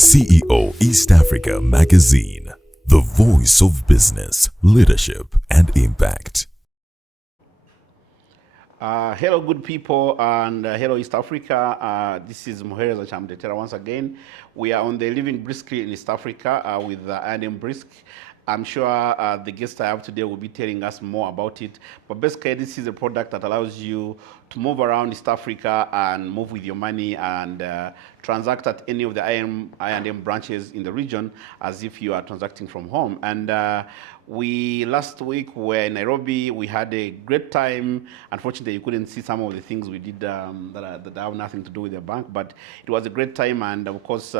CEO East Africa Magazine, the voice of business, leadership, and impact. Hello, good people, and hello, East Africa. This is Muhereza Kyamutetera once again. We are on the Living Briskly in East Africa with I&M Brisk. I'm sure the guest I have today will be telling us more about it. But basically, this is a product that allows you to move around East Africa and move with your money and transact at any of the I&M branches in the region as if you are transacting from home. And we last week were in Nairobi. We had a great time. Unfortunately, you couldn't see some of the things we did that have nothing to do with the bank, but it was a great time. And of course,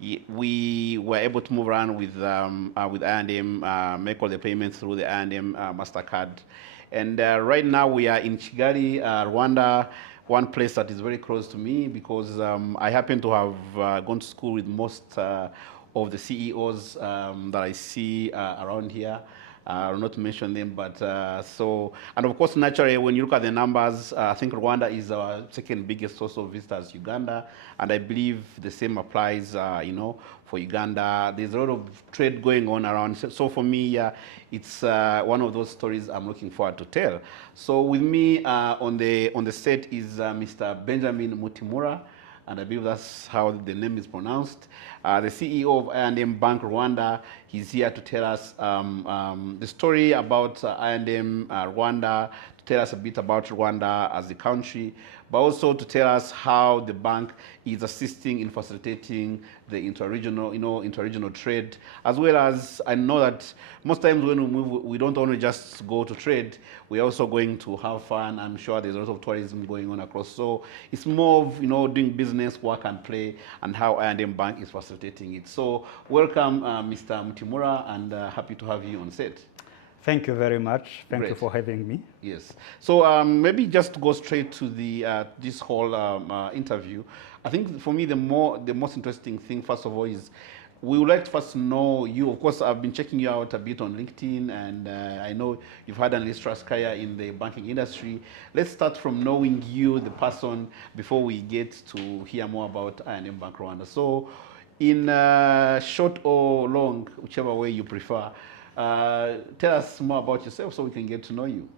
we were able to move around with I&M, make all the payments through the I&M MasterCard. And right now we are in Kigali, Rwanda, one place that is very close to me because I happen to have gone to school with most of the CEOs that I see around here. I'll not mention them, but and of course, naturally, when you look at the numbers, I think Rwanda is our second biggest source of visitors, Uganda, and I believe the same applies, for Uganda. There's a lot of trade going on around. So for me, it's one of those stories I'm looking forward to tell. So with me on the set is Mr. Benjamin Mutimura, and I believe that's how the name is pronounced. The CEO of I&M Bank Rwanda. He's here to tell us the story about I&M Rwanda, to tell us a bit about Rwanda as a country, but also to tell us how the bank is assisting in facilitating the interregional trade, as well as I know that most times when we move, we don't only just go to trade, we're also going to have fun. I'm sure there's a lot of tourism going on across. So it's more of, doing business, work and play, and how I&M Bank is facilitating it. So welcome, Mr. Mutimura, and happy to have you on set. Thank you very much. Thank Great. you for having me. Yes. So maybe just to go straight to the this whole interview. I think for me the most interesting thing, first of all, is we would like to first know you. Of course, I've been checking you out a bit on LinkedIn, and I know you've had an illustrious career in the banking industry. Let's start from knowing you, the person, before we get to hear more about I&M Bank Rwanda. So, in short or long, whichever way you prefer, tell us more about yourself so we can get to know you.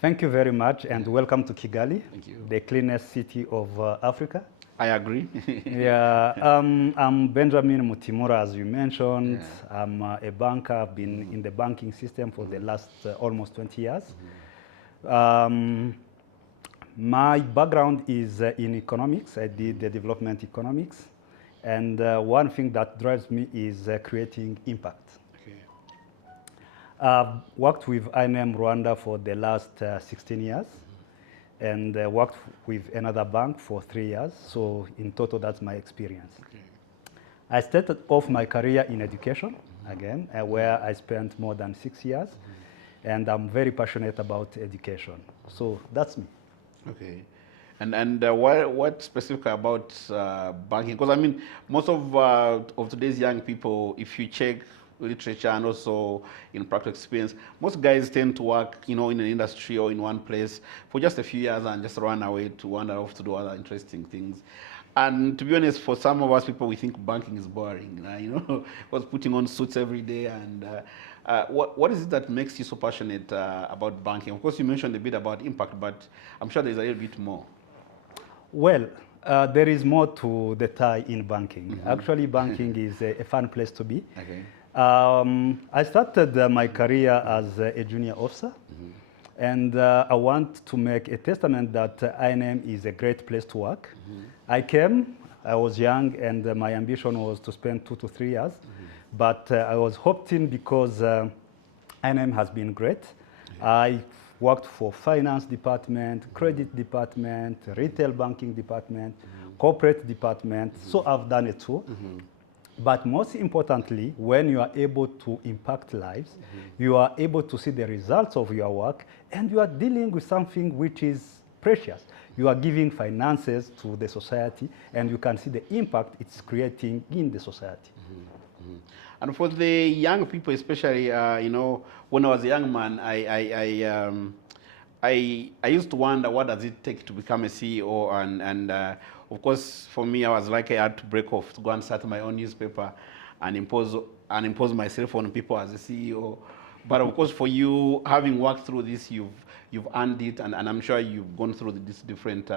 Thank you very much, and welcome to Kigali, Thank you. the cleanest city of Africa. I agree. Yeah, I'm Benjamin Mutimura, as you mentioned. Yeah. I'm a banker. I've been in the banking system for the last almost 20 years. My background is in economics. I did the development economics. And one thing that drives me is creating impact. I've worked with I&M Rwanda for the last 16 years and worked with another bank for 3 years. So in total, that's my experience. Okay. I started off my career in education, again, where I spent more than 6 years. And I'm very passionate about education. So that's me. Okay. And what specifically about banking? Because I mean, most of today's young people, if you check literature and also in practical experience, most guys tend to work, in an industry or in one place for just a few years and just run away to wander off to do other interesting things. And to be honest, for some of us people, we think banking is boring. Was putting on suits every day. And what is it that makes you so passionate about banking? Of course, you mentioned a bit about impact, but I'm sure there's a little bit more. Well, there is more to the tie in banking. Actually, banking is a fun place to be. Okay. I started my career as a junior officer, and I want to make a testament that I&M is a great place to work. I was young, and my ambition was to spend 2 to 3 years, but I was hoping because I&M has been great. I worked for finance department, credit department, retail banking department, corporate department, so I've done it too. But most importantly, when you are able to impact lives, you are able to see the results of your work, and you are dealing with something which is precious. You are giving finances to the society, and you can see the impact it's creating in the society. And for the young people, especially, when I was a young man, I used to wonder what does it take to become a CEO, and of course, for me, I was like I had to break off to go and start my own newspaper and impose myself on people as a CEO. But of course, for you, having worked through this, you've earned it, and I'm sure you've gone through these different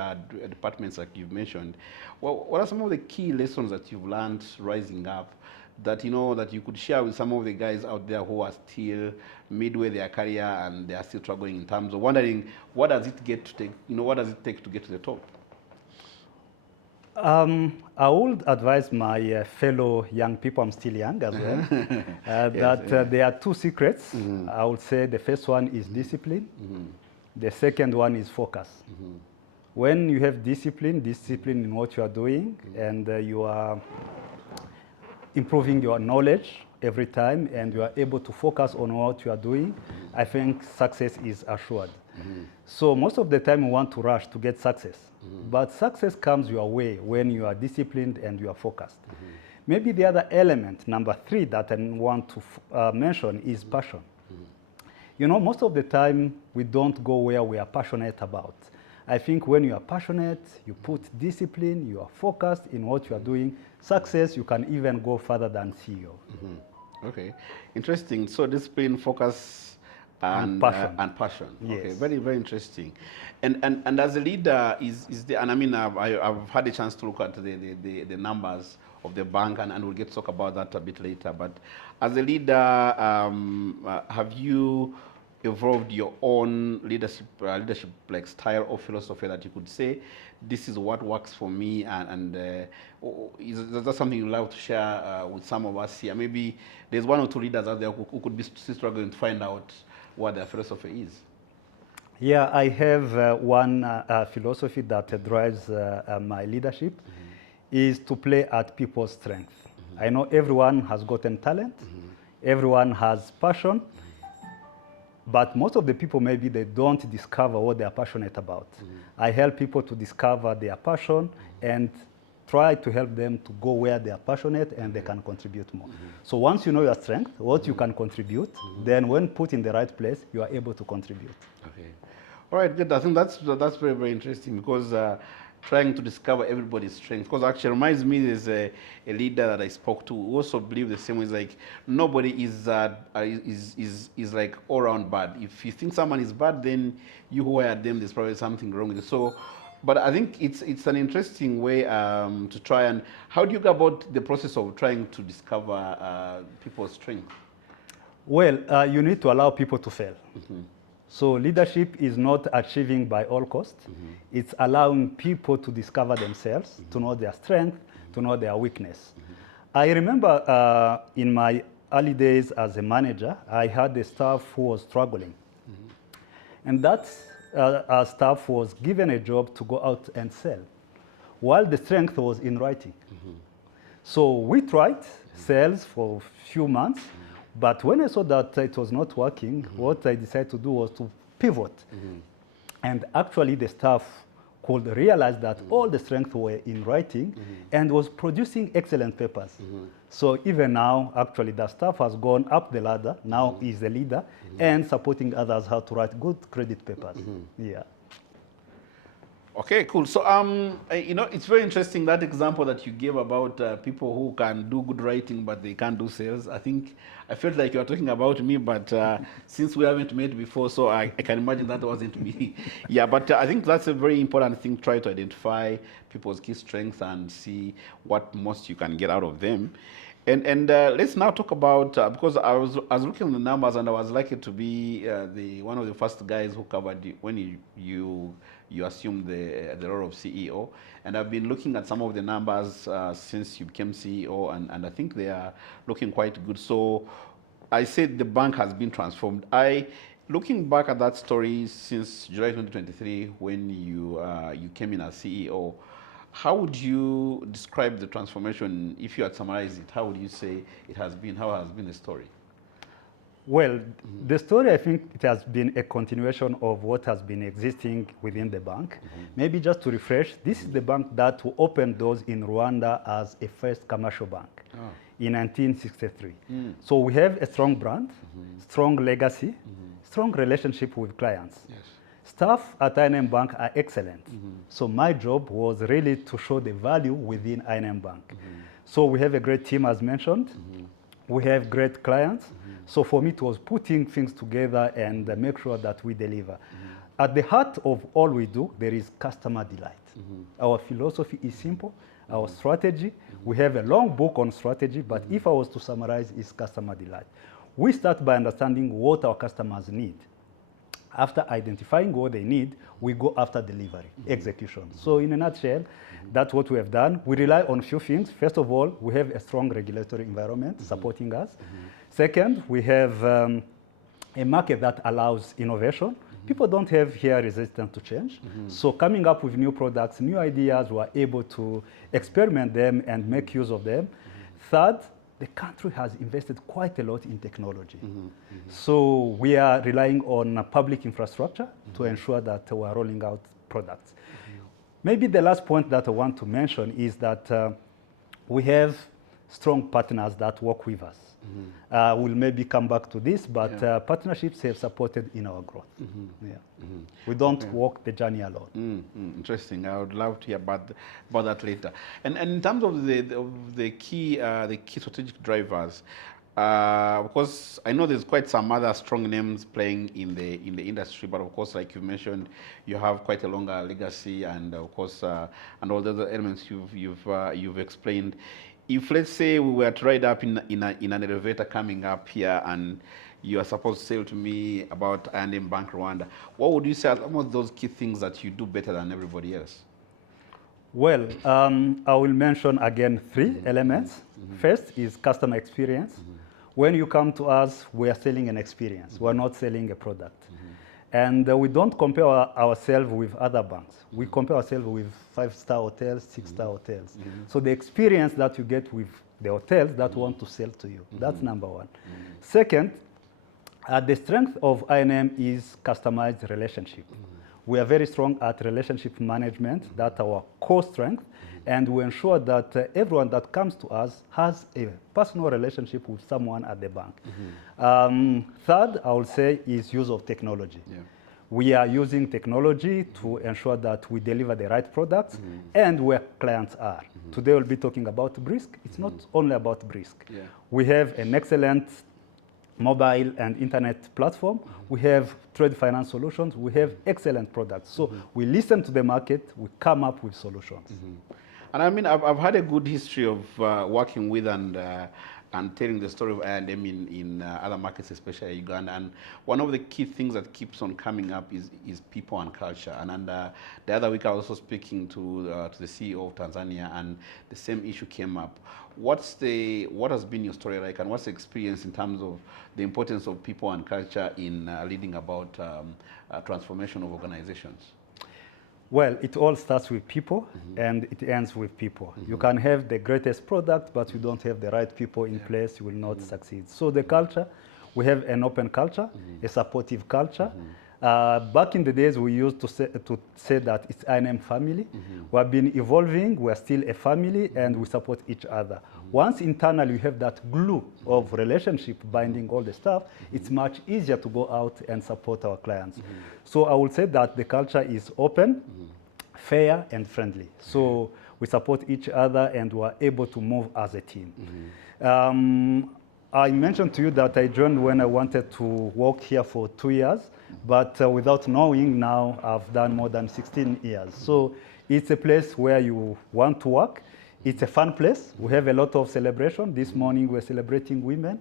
departments like you've mentioned. Well, what are some of the key lessons that you've learned rising up that that you could share with some of the guys out there who are still midway their career and they are still struggling in terms of wondering what does it take to get to the top? I would advise my fellow young people, I'm still young as well, there are two secrets. I would say the first one is discipline. The second one is focus. When you have discipline in what you are doing, and you are improving your knowledge every time, and you are able to focus on what you are doing, I think success is assured. So most of the time we want to rush to get success, but success comes your way when you are disciplined and you are focused. Maybe the other element, number 3, that I want to mention is passion. Most of the time we don't go where we are passionate about. I think when you are passionate, you put discipline, you are focused in what you are doing, success, you can even go further than CEO. Okay, interesting. So discipline, focus, and passion. Yes. Okay, very, very interesting. And as a leader, is there? And I mean, I've had a chance to look at the numbers of the bank, and we'll get to talk about that a bit later. But as a leader, have you evolved your own leadership like style or philosophy that you could say, this is what works for me, and is that something you'd like to share with some of us here? Maybe there's 1 or 2 leaders out there who could be still struggling to find out what their philosophy is. Yeah, I have one philosophy that drives my leadership, is to play at people's strength. I know everyone has gotten talent, everyone has passion, but most of the people, maybe they don't discover what they are passionate about. I help people to discover their passion and try to help them to go where they are passionate and they can contribute more. So once you know your strength, what you can contribute, then when put in the right place, you are able to contribute. Okay. All right, good. I think that's very, very interesting, because trying to discover everybody's strength, because actually reminds me, there's a leader that I spoke to who also believe the same way. It's like nobody is like all around bad. If you think someone is bad, then you who hired them, there's probably something wrong with it. So, but I think it's an interesting way to try. And how do you go about the process of trying to discover people's strength? Well, you need to allow people to fail. So leadership is not achieving by all costs. It's allowing people to discover themselves, to know their strength, to know their weakness. I remember in my early days as a manager, I had a staff who was struggling. And that staff was given a job to go out and sell, while the strength was in writing. So we tried sales for a few months, but when I saw that it was not working, what I decided to do was to pivot. And actually the staff could realize that all the strengths were in writing and was producing excellent papers. So even now, actually the staff has gone up the ladder, now is the leader, and supporting others how to write good credit papers. Yeah. Okay, cool. So, it's very interesting, that example that you gave about people who can do good writing, but they can't do sales. I felt like you were talking about me, but since we haven't met before, so I can imagine that wasn't me. Yeah, but I think that's a very important thing. Try to identify people's key strengths and see what most you can get out of them. And let's now talk about, because I was looking at the numbers, and I was lucky to be one of the first guys who covered when you assumed the role of CEO. And I've been looking at some of the numbers since you became CEO, and I think they are looking quite good. So I said the bank has been transformed. Looking back at that story since July 2023, when you came in as CEO, how would you describe the transformation? If you had summarized it, how would you say it has been? How has been the story? Well, the story, I think it has been a continuation of what has been existing within the bank. Maybe just to refresh, this is the bank that opened doors in Rwanda as a first commercial bank in 1963. So we have a strong brand, strong legacy, strong relationship with clients. Yes. Staff at I&M Bank are excellent. So my job was really to show the value within I&M Bank. So we have a great team, as mentioned. We have great clients. So for me, it was putting things together and make sure that we deliver. At the heart of all we do, there is customer delight. Our philosophy is simple. Our strategy, we have a long book on strategy, but if I was to summarize, it's customer delight. We start by understanding what our customers need. After identifying what they need, we go after delivery, execution. So in a nutshell, that's what we have done. We rely on a few things. First of all, we have a strong regulatory environment supporting us. Second, we have a market that allows innovation. People don't have here resistance to change. So coming up with new products, new ideas, we're able to experiment them and make use of them. Third, the country has invested quite a lot in technology. So we are relying on public infrastructure to ensure that we're rolling out products. Maybe the last point that I want to mention is that we have strong partners that work with us. We'll maybe come back to this, but partnerships have supported in our growth. We don't walk the journey alone. Interesting. I would love to hear about that later. And in terms of the key strategic drivers, because I know there's quite some other strong names playing in the industry, but of course, like you mentioned, you have quite a longer legacy, and of course, and all the other elements you've explained. If, let's say, we were to ride up in an elevator coming up here and you are supposed to say to me about I&M Bank Rwanda, what would you say are some of those key things that you do better than everybody else? Well, I will mention again 3 elements. First is customer experience. When you come to us, we are selling an experience. We're not selling a product. And we don't compare ourselves with other banks. We compare ourselves with 5-star hotels, 6-star hotels. So the experience that you get with the hotels that want to sell to you, that's number one. Second, the strength of I&M is customized relationship. We are very strong at relationship management. That's our core strength. And we ensure that everyone that comes to us has a personal relationship with someone at the bank. Third, I will say, is use of technology. We are using technology to ensure that we deliver the right products and where clients are. Today we'll be talking about Brisk. It's not only about Brisk. We have an excellent mobile and internet platform. We have trade finance solutions. We have excellent products. So we listen to the market. We come up with solutions. And I mean, I've had a good history of working with and telling the story of I&M in other markets, especially Uganda. And one of the key things that keeps on coming up is people and culture. And the other week I was also speaking to the CEO of Tanzania, and the same issue came up. What has been your story like, and what's the experience in terms of the importance of people and culture in leading about transformation of organizations? Well, it all starts with people and it ends with people. You can have the greatest product, but you don't have the right people in place, you will not succeed. So the culture, we have an open culture, a supportive culture. Back in the days, we used to say that it's I&M family. We have been evolving, we are still a family, and we support each other. Once internally you have that glue of relationship binding all the stuff, it's much easier to go out and support our clients. So I would say that the culture is open, fair, and friendly. So we support each other and we are able to move as a team. I mentioned to you that I joined when I wanted to work here for 2 years, but without knowing, now I've done more than 16 years. So it's a place where you want to work. It's a fun place. We have a lot of celebration. This morning we're celebrating women.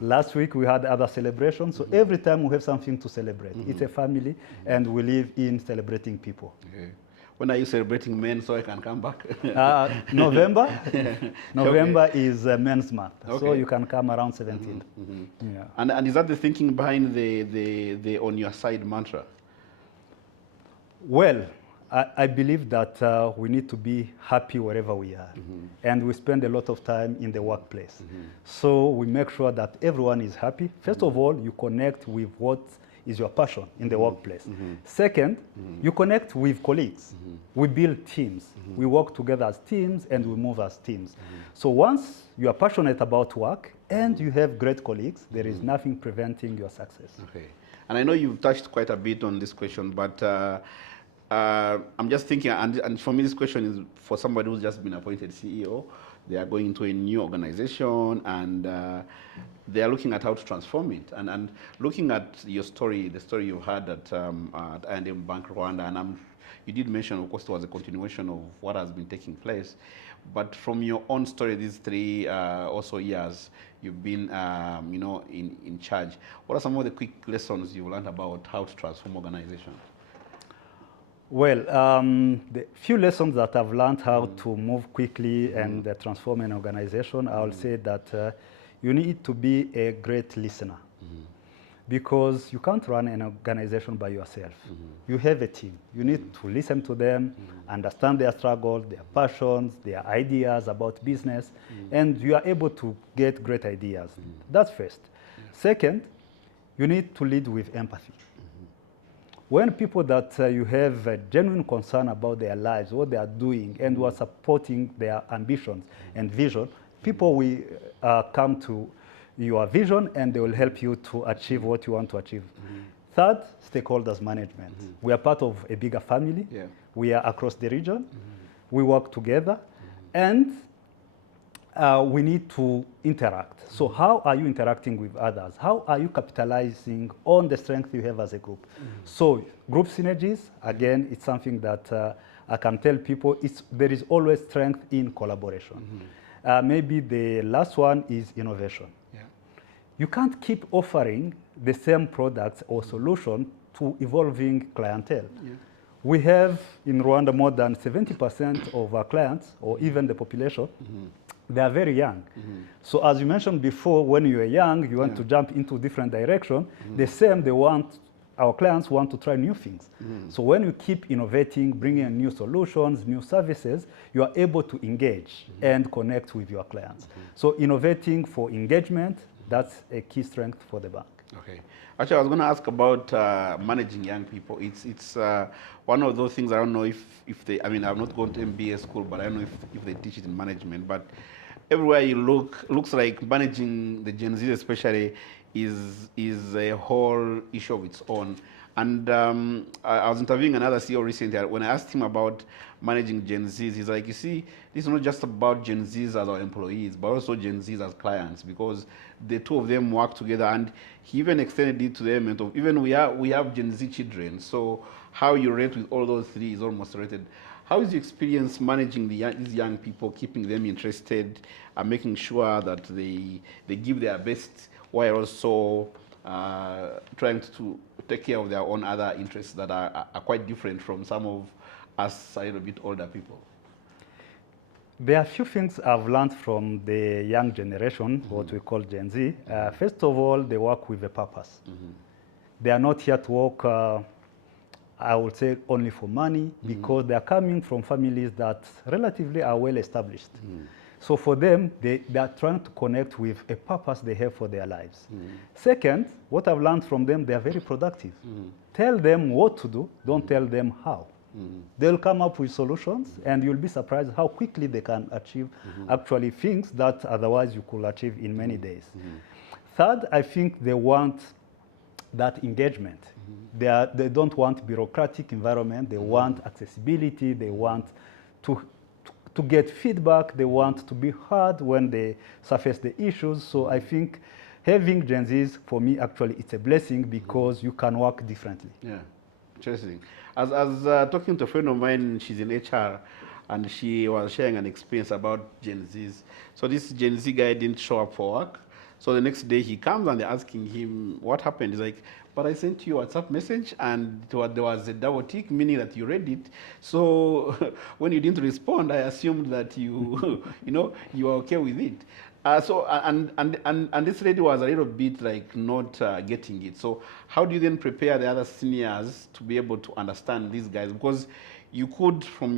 Last week we had other celebrations. So every time we have something to celebrate. It's a family, and we live in celebrating people. When are you celebrating men so I can come back? November. November is Men's Month, so you can come around 17th. And is that the thinking behind the on your side mantra? Well, I believe that we need to be happy wherever we are. And we spend a lot of time in the workplace. So we make sure that everyone is happy. First of all, you connect with what is your passion in the workplace. Second, you connect with colleagues. We build teams. We work together as teams and we move as teams. So once you are passionate about work and you have great colleagues, there is nothing preventing your success. And I know you've touched quite a bit on this question, but I'm just thinking, and for me, this question is for somebody who's just been appointed CEO. They are going into a new organization, and they are looking at how to transform it. And looking at your story, the story you had at I&M Bank Rwanda, and you did mention, of course, it was a continuation of what has been taking place. But from your own story, these 3 also years you've been, in charge. What are some of the quick lessons you learned about how to transform organizations? Well, the few lessons that I've learned how to move quickly and transform an organization, I will say that you need to be a great listener. Because you can't run an organization by yourself. You have a team. You need to listen to them, understand their struggles, their passions, their ideas about business, and you are able to get great ideas. That's first. Second, you need to lead with empathy. When people that you have a genuine concern about their lives, what they are doing, and who are supporting their ambitions and vision, people will come to your vision and they will help you to achieve what you want to achieve. Third, stakeholders management. We are part of a bigger family. Yeah. We are across the region. We work together, and we need to interact. So how are you interacting with others? How are you capitalizing on the strength you have as a group? So group synergies, again, it's something that I can tell people, there is always strength in collaboration. Maybe the last one is innovation. You can't keep offering the same products or solution to evolving clientele. We have in Rwanda more than 70% of our clients, or even the population, they are very young. So as you mentioned before, when you are young, you want to jump into different direction. The same, our clients want to try new things. So when you keep innovating, bringing in new solutions, new services, you are able to engage and connect with your clients. So innovating for engagement, that's a key strength for the bank. Okay. Actually, I was going to ask about managing young people. It's one of those things. I don't know if they. I mean, I've not gone to MBA school, but I don't know if they teach it in management. But everywhere you look, looks like managing the Gen Z especially is a whole issue of its own. And I was interviewing another CEO recently. When I asked him about managing Gen Zs, he's like, you see, this is not just about Gen Zs as our employees, but also Gen Zs as clients, because the two of them work together. And he even extended it to the element of, even we have Gen Z children. So how you rate with all those 3 is almost rated. How is your experience managing these young people, keeping them interested, and making sure that they give their best while also trying to take care of their own other interests that are quite different from some of us a little bit older people? There are a few things I've learned from the young generation, what we call Gen Z. First of all, they work with a purpose. They are not here to work, I would say, only for money, because they are coming from families that relatively are well established. So for them, they are trying to connect with a purpose they have for their lives. Second, what I've learned from them, they are very productive. Tell them what to do, don't tell them how. They'll come up with solutions, and you'll be surprised how quickly they can achieve actually things that otherwise you could achieve in many days. Third, I think they want that engagement. They don't want bureaucratic environment. They want accessibility. They want to get feedback. They want to be heard when they surface the issues. So I think having Gen Zs, for me, actually, it's a blessing, because you can work differently. Yeah, interesting. As talking to a friend of mine, she's in HR, and she was sharing an experience about Gen Zs. So this Gen Z guy didn't show up for work. So the next day he comes and they're asking him what happened. He's like, but I sent you a WhatsApp message and there was a double tick, meaning that you read it. So when you didn't respond, I assumed that you you are okay with it. And this lady was a little bit like not getting it. So how do you then prepare the other seniors to be able to understand these guys? Because you could, from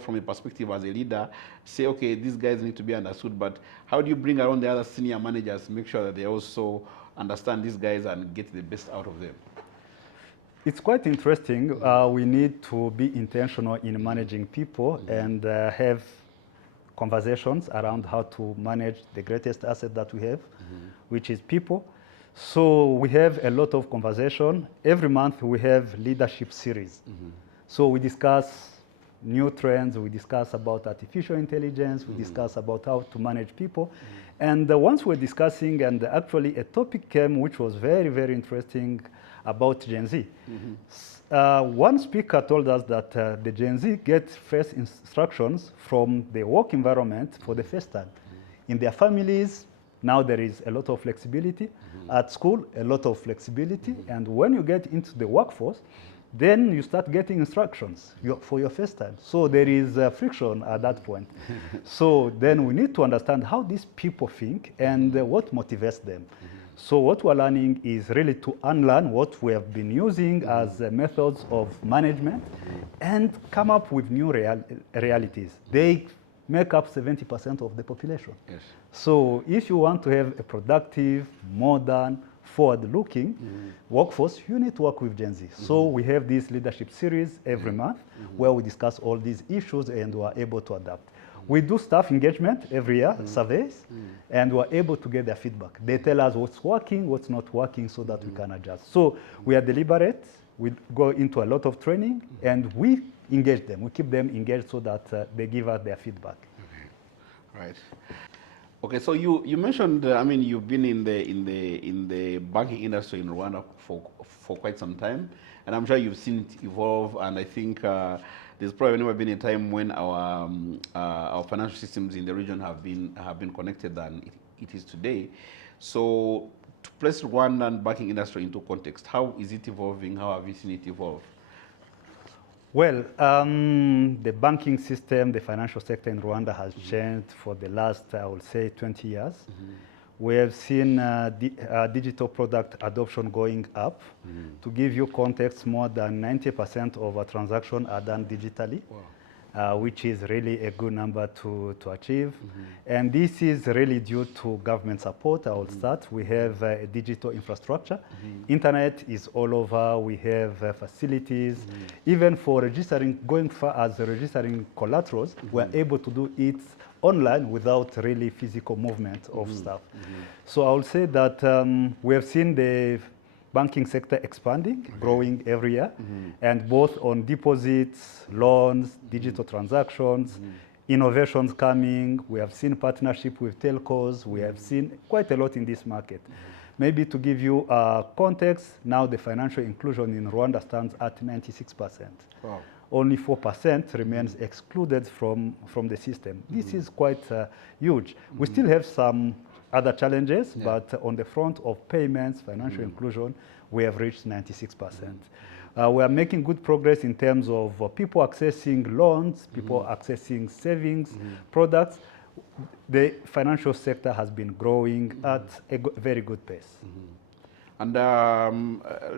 from a perspective as a leader, say, okay, these guys need to be understood. But how do you bring around the other senior managers to make sure that they also understand these guys and get the best out of them? It's quite interesting. We need to be intentional in managing people and have conversations around how to manage the greatest asset that we have, which is people. So we have a lot of conversation. Every month we have leadership series. So we discuss new trends, we discuss about artificial intelligence, we discuss about how to manage people. And once we're discussing, and actually a topic came which was very, very interesting about Gen Z. One speaker told us that the Gen Z get first instructions from the work environment for the first time. In their families, now there is a lot of flexibility. At school, a lot of flexibility. And when you get into the workforce, then you start getting instructions for your first time. So there is friction at that point. So then we need to understand how these people think and what motivates them. So what we're learning is really to unlearn what we have been using as methods of management and come up with new realities. They make up 70% of the population. Yes. So if you want to have a productive, modern, forward-looking workforce, you need to work with Gen Z. So we have this leadership series every month where we discuss all these issues and we are able to adapt. We do staff engagement every year, surveys, and we're able to get their feedback. They tell us what's working, what's not working, so that we can adjust. So we are deliberate, we go into a lot of training, and we engage them. We keep them engaged so that they give us their feedback. Okay. Right. Okay, so you mentioned, I mean, you've been in the banking industry in Rwanda for quite some time, and I'm sure you've seen it evolve. And I think there's probably never been a time when our financial systems in the region have been connected than it is today. So to place Rwandan banking industry into context, how is it evolving? How have you seen it evolve? Well, the banking system, the financial sector in Rwanda has changed for the last, I would say, 20 years. We have seen digital product adoption going up. To give you context, more than 90% of our transactions are done digitally, which is really a good number to achieve. And this is really due to government support. I will start. We have a digital infrastructure. Internet is all over. We have facilities. Even for registering, going far as registering collaterals, we're able to do it online without really physical movement of stuff. So I would say that we have seen the banking sector expanding, growing every year, and both on deposits, loans, digital transactions, innovations coming. We have seen partnership with telcos. We have seen quite a lot in this market. Maybe to give you context, now the financial inclusion in Rwanda stands at 96%. Wow. Only 4% remains excluded from the system. This is quite huge. We still have some other challenges, but on the front of payments, financial inclusion, we have reached 96%. We are making good progress in terms of people accessing loans, people accessing savings products. The financial sector has been growing at a very good pace. And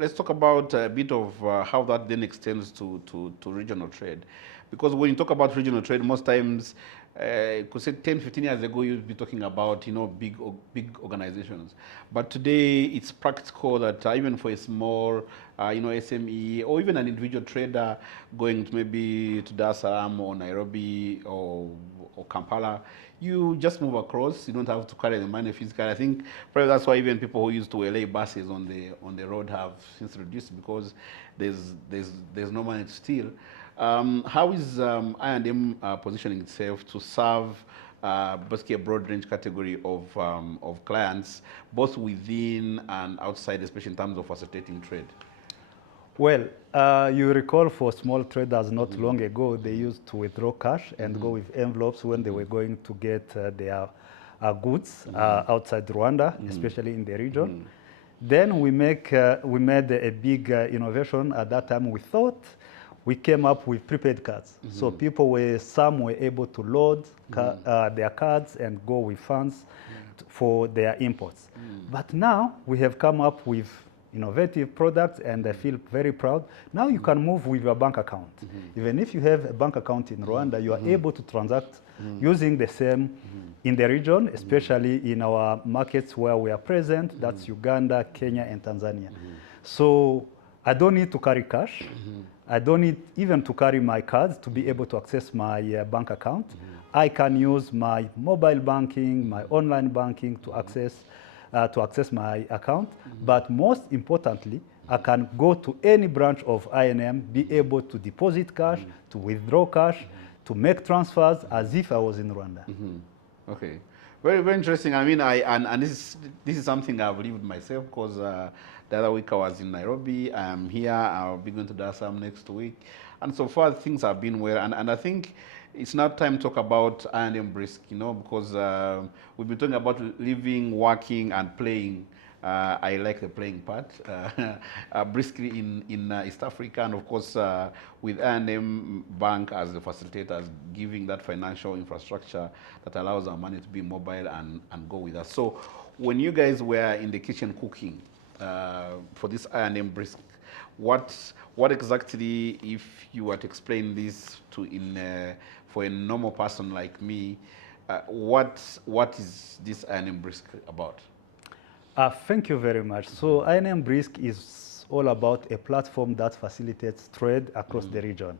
let's talk about a bit of how that then extends to regional trade. Because when you talk about regional trade, most times, could say 10, 15 years ago, you'd be talking about, big organizations. But today, it's practical that even for a small, SME, or even an individual trader going to maybe to Salaam or Nairobi or Kampala, you just move across. You don't have to carry the money physically. I think probably that's why even people who used to lay buses on the road have since reduced, because there's no money to steal. How is I&M positioning itself to serve basically a broad range category of clients, both within and outside, especially in terms of facilitating trade? Well, you recall for small traders not long ago, they used to withdraw cash and go with envelopes when they were going to get their goods outside Rwanda, especially in the region. Then we made a big innovation at that time. We came up with prepaid cards. So some were able to load their cards and go with funds for their imports. But now we have come up with innovative products, and I feel very proud. Now you can move with your bank account. Even if you have a bank account in Rwanda, you are able to transact using the same in the region, especially in our markets where we are present. That's Uganda, Kenya, and Tanzania. So I don't need to carry cash. I don't need even to carry my cards to be able to access my bank account. I can use my mobile banking, my online banking to access to access my account. But most importantly, I can go to any branch of I&M, be able to deposit cash, to withdraw cash, to make transfers as if I was in Rwanda. Okay, very, very interesting. I mean, and this is something I've lived myself, because the other week I was in Nairobi. I'm here. I'll be going to Salaam next week, and so far things have been well. And I think it's now time to talk about I&M Brisk, you know, because we've been talking about living, working, and playing. I like the playing part, briskly in East Africa, and of course with I&M Bank as the facilitators, giving that financial infrastructure that allows our money to be mobile and go with us. So when you guys were in the kitchen cooking for this I&M Brisk, what exactly, if you were to explain this to for a normal person like me, what is this I&M Brisk about? Thank you very much. So I&M Brisk is all about a platform that facilitates trade across the region.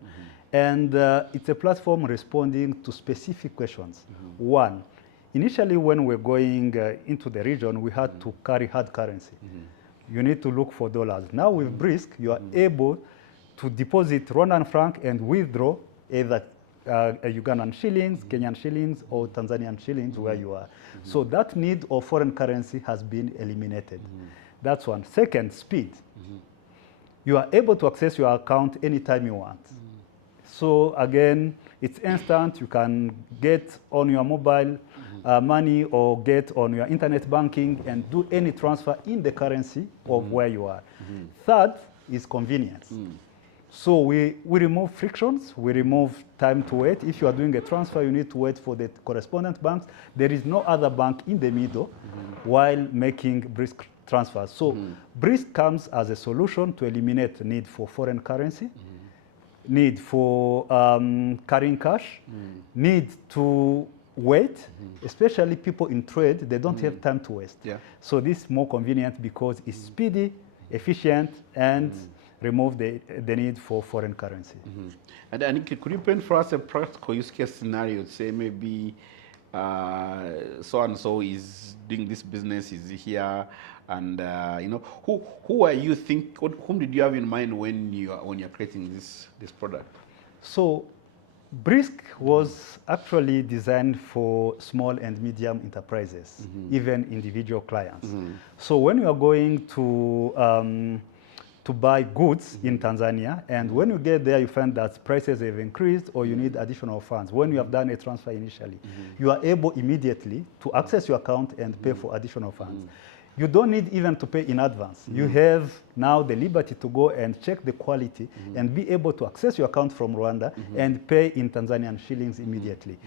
And it's a platform responding to specific questions. One, initially when we're going into the region, we had to carry hard currency. You need to look for dollars. Now with Brisk, you are able to deposit Rwandan franc and withdraw either Ugandan shillings, Kenyan shillings, or Tanzanian shillings where you are. So that need of foreign currency has been eliminated. That's one. Second, speed. You are able to access your account anytime you want. So again, it's instant. You can get on your mobile money or get on your internet banking and do any transfer in the currency of where you are. Third is convenience. So we remove frictions, we remove time to wait. If you are doing a transfer, you need to wait for the correspondent banks. There is no other bank in the middle while making Brisk transfers. So Brisk comes as a solution to eliminate the need for foreign currency, need for carrying cash, need to wait, especially people in trade, they don't have time to waste. So this is more convenient because it's speedy, efficient, and remove the need for foreign currency. And could you paint for us a practical use case scenario? Say maybe so-and-so is doing this business, is here, and you know, who are you whom did you have in mind when you're creating this product? So Brisk was actually designed for small and medium enterprises, even individual clients. So when you are going to buy goods in Tanzania, and when you get there, you find that prices have increased or you need additional funds. When you have done a transfer initially, you are able immediately to access your account and pay for additional funds. You don't need even to pay in advance. You have now the liberty to go and check the quality and be able to access your account from Rwanda and pay in Tanzanian shillings immediately.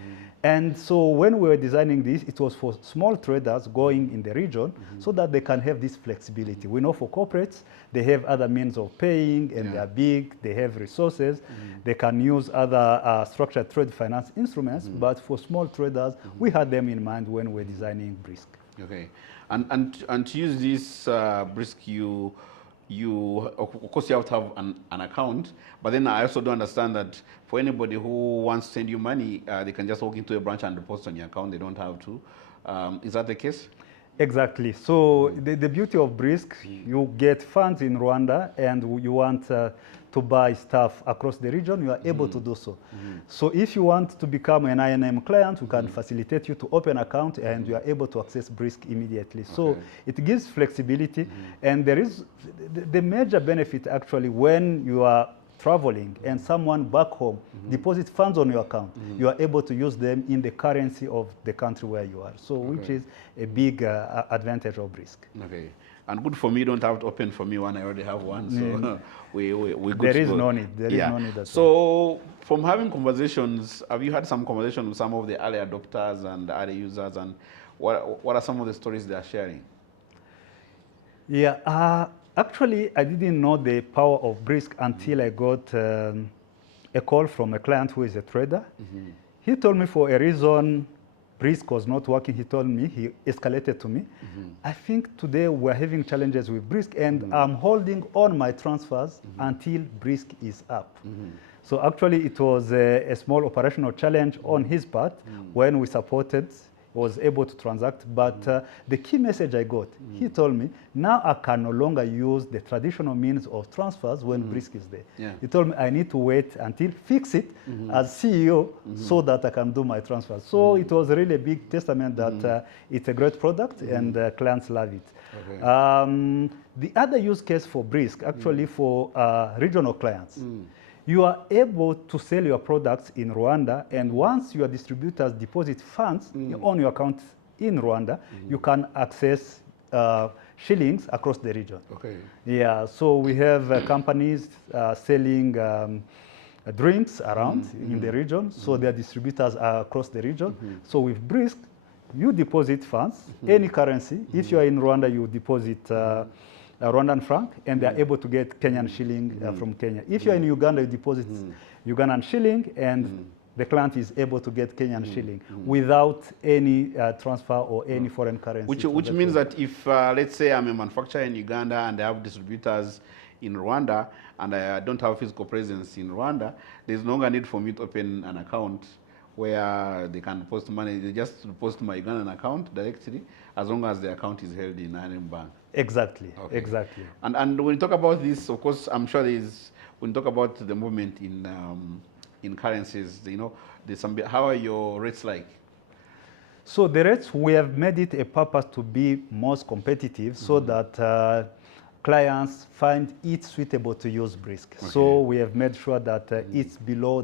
And so when we were designing this, it was for small traders going in the region so that they can have this flexibility. We know for corporates, they have other means of paying and they are big, they have resources, they can use other structured trade finance instruments, but for small traders, we had them in mind when we were designing Brisk. Okay, and to use this Brisk, you of course you have to have an account, but then I also do understand that for anybody who wants to send you money, they can just walk into a branch and deposit on your account. They don't have to. Is that the case? Exactly. So the beauty of Brisk, you get funds in Rwanda and you want to buy stuff across the region, you are able to do so. So if you want to become an I&M client, we can facilitate you to open an account and you are able to access Brisk immediately. So it gives flexibility, and there is the major benefit actually when you are traveling and someone back home deposits funds on your account, you are able to use them in the currency of the country where you are. So which is a big advantage of Brisk. Okay. And good for me, you don't have to open for me one, I already have one. So we good. There is no need. There is no need at all. So from having conversations, have you had some conversations with some of the early adopters and the early users, and what are some of the stories they are sharing? Yeah, actually, I didn't know the power of Brisk until I got a call from a client who is a trader. He told me for a reason Brisk was not working. He told me, he escalated to me. I think today we're having challenges with Brisk, and I'm holding on my transfers until Brisk is up. So actually it was a small operational challenge on his part when we supported was able to transact. But the key message I got, he told me, now I can no longer use the traditional means of transfers when Brisk is there. Yeah. He told me I need to wait until fix it as CEO so that I can do my transfers. So it was really a big testament that it's a great product and clients love it. Okay. The other use case for Brisk, actually for regional clients, you are able to sell your products in Rwanda, and once your distributors deposit funds on your account in Rwanda, you can access shillings across the region. Okay. Yeah, so we have companies selling drinks around in the region, so their distributors are across the region. So with Brisk, you deposit funds, any currency. If you are in Rwanda, you deposit Rwandan franc, and they are able to get Kenyan shilling from Kenya. If you are in Uganda, you deposit Ugandan shilling, and the client is able to get Kenyan shilling without any transfer or any foreign currency. Which means that if, let's say I'm a manufacturer in Uganda and I have distributors in Rwanda and I don't have physical presence in Rwanda, there's no longer need for me to open an account where they can post money. They just post my Ugandan account directly, as long as the account is held in I&M Bank. Exactly, exactly. And when you talk about this, of course, I'm sure there's, when you talk about the movement in currencies, you know, there's some, how are your rates like? So the rates, we have made it a purpose to be most competitive so that clients find it suitable to use Brisk. Okay. So we have made sure that it's below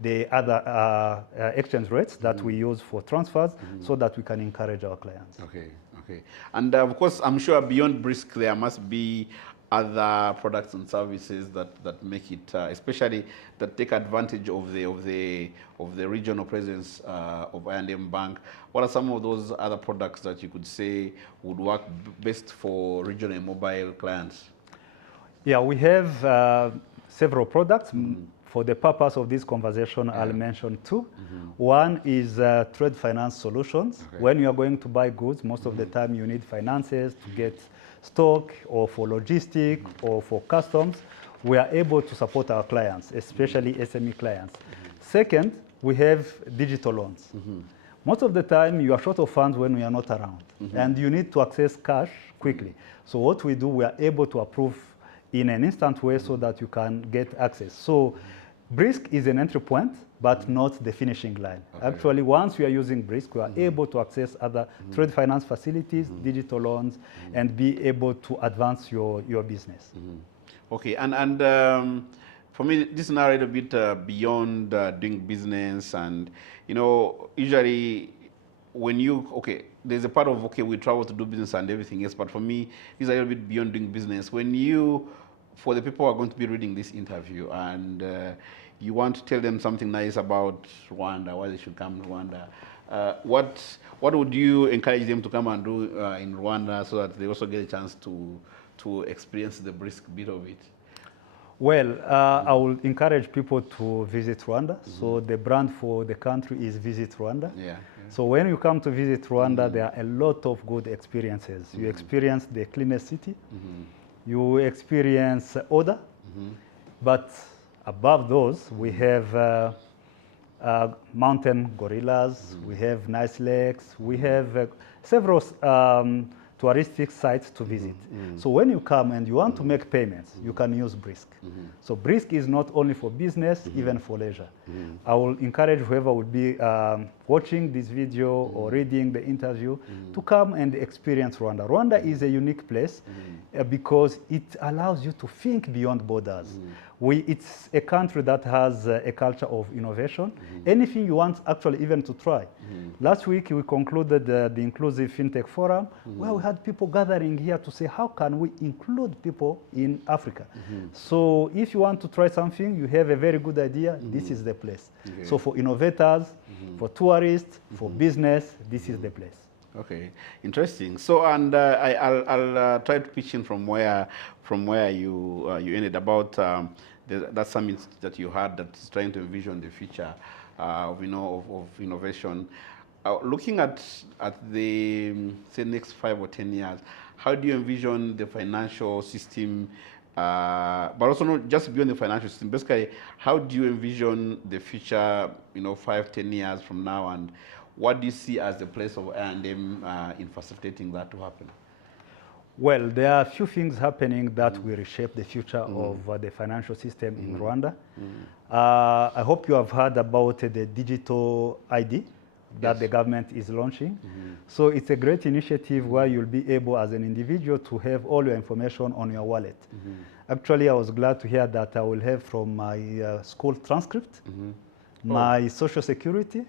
the other exchange rates that we use for transfers so that we can encourage our clients. Okay, okay. And of course, I'm sure beyond Brisk, there must be other products and services that make it, especially that take advantage of the regional presence of I&M Bank. What are some of those other products that you could say would work best for regional and mobile clients? Yeah, we have several products. For the purpose of this conversation, I'll mention two. One is trade finance solutions. Okay. When you are going to buy goods, most of the time you need finances to get stock or for logistic or for customs. We are able to support our clients, especially SME clients. Second, we have digital loans. Most of the time you are short of funds when we are not around and you need to access cash quickly. So what we do, we are able to approve in an instant way so that you can get access. So Brisk is an entry point, but not the finishing line. Okay. Actually, once we are using Brisk, we are able to access other trade finance facilities, digital loans, and be able to advance your business. Okay, and for me, this is now a little bit beyond doing business, and you know, usually when you, there's a part of, we travel to do business and everything else, but for me, this is a little bit beyond doing business. When you, for the people who are going to be reading this interview and you want to tell them something nice about Rwanda, why they should come to Rwanda, what would you encourage them to come and do in Rwanda so that they also get a chance to experience the Brisk bit of it? Well, I will encourage people to visit Rwanda. So the brand for the country is Visit Rwanda. Yeah. So when you come to visit Rwanda, there are a lot of good experiences. You experience the cleanest city. You experience order, but above those, we have mountain gorillas, we have nice lakes, we have several touristic sites to visit. So when you come and you want to make payments, you can use Brisk. So Brisk is not only for business, even for leisure. I will encourage whoever would be watching this video or reading the interview to come and experience Rwanda. Rwanda is a unique place because it allows you to think beyond borders. It's a country that has a culture of innovation. Anything you want actually even to try. Last week we concluded the Inclusive FinTech Forum where we had people gathering here to say how can we include people in Africa. So if you want to try something, you have a very good idea, this is the place. So for innovators, for tourists, for business, this is the place. Okay, interesting. So, and I'll try to pitch in from where you ended about that summit that you had that's trying to envision the future of innovation. Looking at the say next 5 or 10 years, how do you envision the financial system? But also not just beyond the financial system. Basically, how do you envision the future? 5, 10 years from now, and what do you see as the place of I&M in facilitating that to happen? Well, there are a few things happening that will reshape the future of the financial system in Rwanda. I hope you have heard about the digital ID that the government is launching. So it's a great initiative where you'll be able as an individual to have all your information on your wallet. Actually, I was glad to hear that I will have from my school transcript, my social security,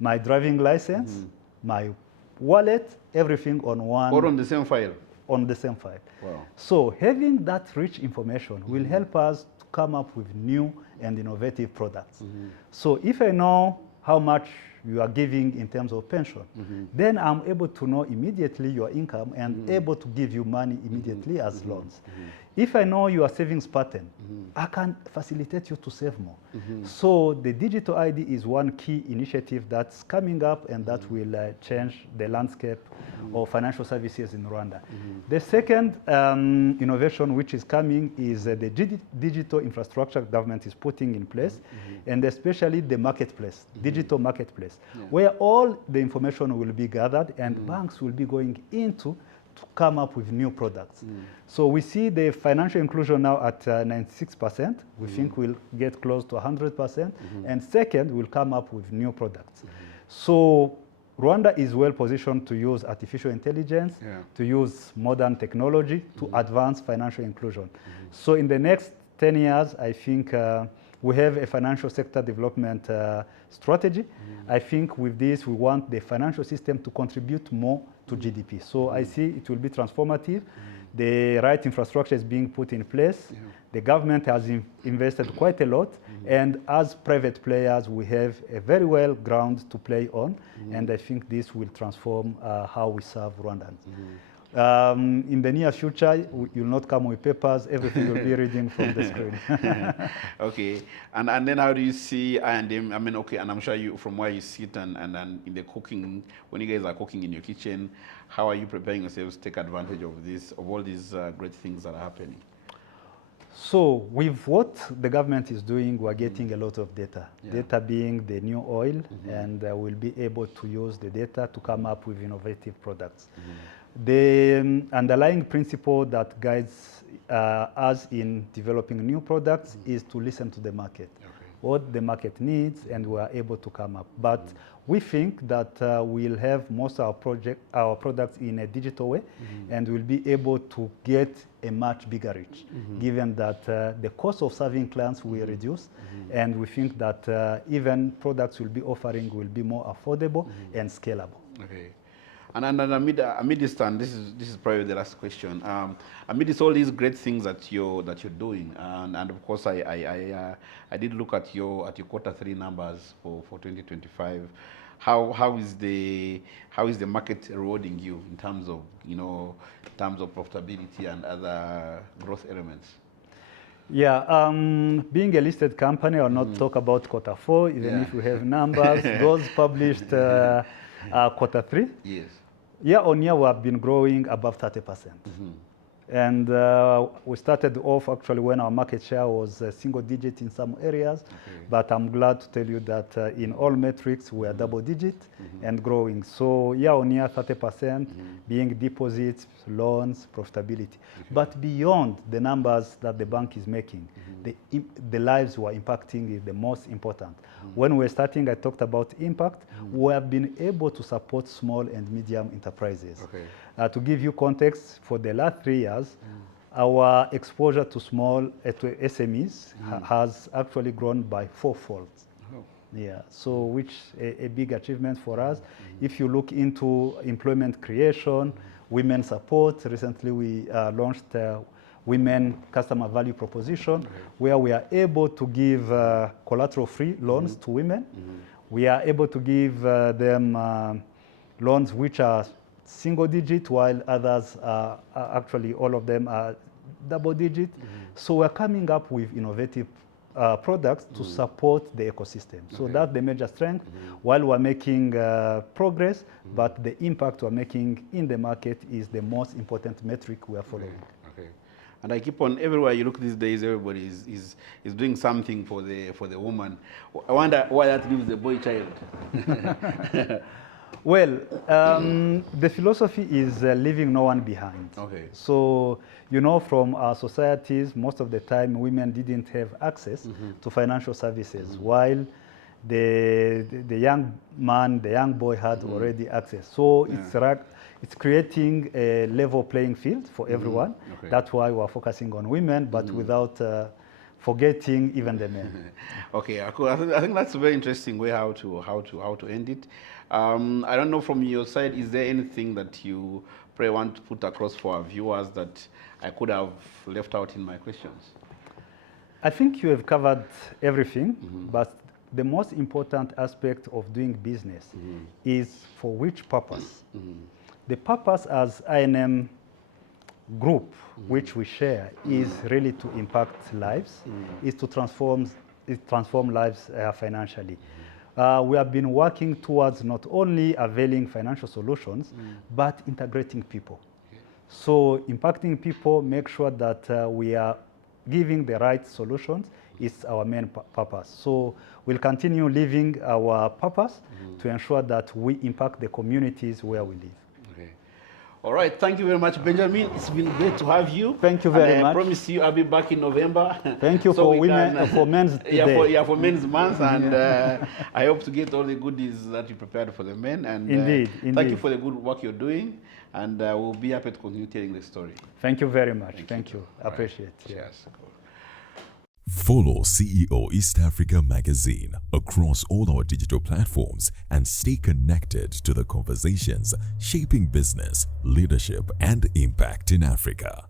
my driving license, my wallet, everything on one. Or on the same file? On the same file. Wow. So having that rich information will help us to come up with new and innovative products. So if I know how much you are giving in terms of pension, then I'm able to know immediately your income and able to give you money immediately as loans. If I know your savings pattern, I can facilitate you to save more. So the digital ID is one key initiative that's coming up and that will change the landscape of financial services in Rwanda. The second innovation which is coming is the digital infrastructure government is putting in place, and especially the marketplace, digital marketplace, where all the information will be gathered and banks will be going into to come up with new products. So we see the financial inclusion now at 96%. We think we'll get close to 100%. And second, we'll come up with new products. So Rwanda is well positioned to use artificial intelligence, to use modern technology to advance financial inclusion. So in the next 10 years, I think we have a financial sector development strategy. I think with this, we want the financial system to contribute more to GDP. So I see it will be transformative. The right infrastructure is being put in place. The government has invested quite a lot. And as private players, we have a very well ground to play on. And I think this will transform how we serve Rwandans. In the near future, you'll not come with papers. Everything will be reading from the screen. Okay. And then how do you see I&M? I mean, okay, and I'm sure you, from where you sit and in the cooking, when you guys are cooking in your kitchen, how are you preparing yourselves to take advantage of this, of all these great things that are happening? So with what the government is doing, we're getting a lot of data. Data being the new oil, and we'll be able to use the data to come up with innovative products. The underlying principle that guides us in developing new products is to listen to the market, what the market needs, and we are able to come up. But we think that we'll have most of our products in a digital way, and we'll be able to get a much bigger reach, given that the cost of serving clients will reduce, and we think that even products we'll be offering will be more affordable and scalable. Okay. And amid this, and this is probably the last question. Amid all these great things that you're doing, and of course I did look at your Q3 numbers for 2025. How is the market rewarding you in terms of profitability and other growth elements? Yeah, being a listed company, I'll not talk about Q4, even if we have numbers. Those published Q3. Yes. Year on year, we have been growing above 30%. And we started off actually when our market share was single digit in some areas, but I'm glad to tell you that in all metrics, we are double digit and growing. So year on year, 30%, being deposits, loans, profitability. But beyond the numbers that the bank is making, the lives we're impacting is the most important. When we were starting, I talked about impact. We have been able to support small and medium enterprises. To give you context, for the last 3 years, our exposure to small to SMEs has actually grown by 4-fold. Yeah, so which a big achievement for us. If you look into employment creation, women support, recently we launched women customer value proposition, where we are able to give collateral-free loans to women. We are able to give them loans which are single digit, while others are actually all of them are double digit. So we're coming up with innovative products to support the ecosystem. So that's the major strength. While we're making progress, but the impact we're making in the market is the most important metric we are following. And I keep on, everywhere you look these days, everybody is doing something for the woman. I wonder why that leaves the boy child. Well, the philosophy is leaving no one behind. Okay. So, you know, from our societies, most of the time women didn't have access to financial services, while the young man, the young boy had already access. So it's creating a level playing field for everyone. Okay. That's why we're focusing on women, but without forgetting even the men. Okay, cool. I think that's a very interesting way how to end it. I don't know from your side, is there anything that you probably want to put across for our viewers that I could have left out in my questions? I think you have covered everything, but the most important aspect of doing business is for which purpose. The purpose as I&M group, which we share, is really to impact lives, is to transform lives financially. We have been working towards not only availing financial solutions, but integrating people. So impacting people, make sure that we are giving the right solutions is our main purpose. So we'll continue living our purpose to ensure that we impact the communities where we live. Okay. All right, thank you very much, Benjamin. It's been great to have you. Thank you very much. I promise you I'll be back in November. Thank you so for women, for men's day. for men's month, and I hope to get all the goodies that you prepared for the men. And indeed. Thank you for the good work you're doing, and we'll be happy to continue telling the story. Thanh you very much. Thank you. Right. Appreciate it. Yes. Cool. Follow CEO East Africa Magazine across all our digital platforms and stay connected to the conversations shaping business, leadership, and impact in Africa.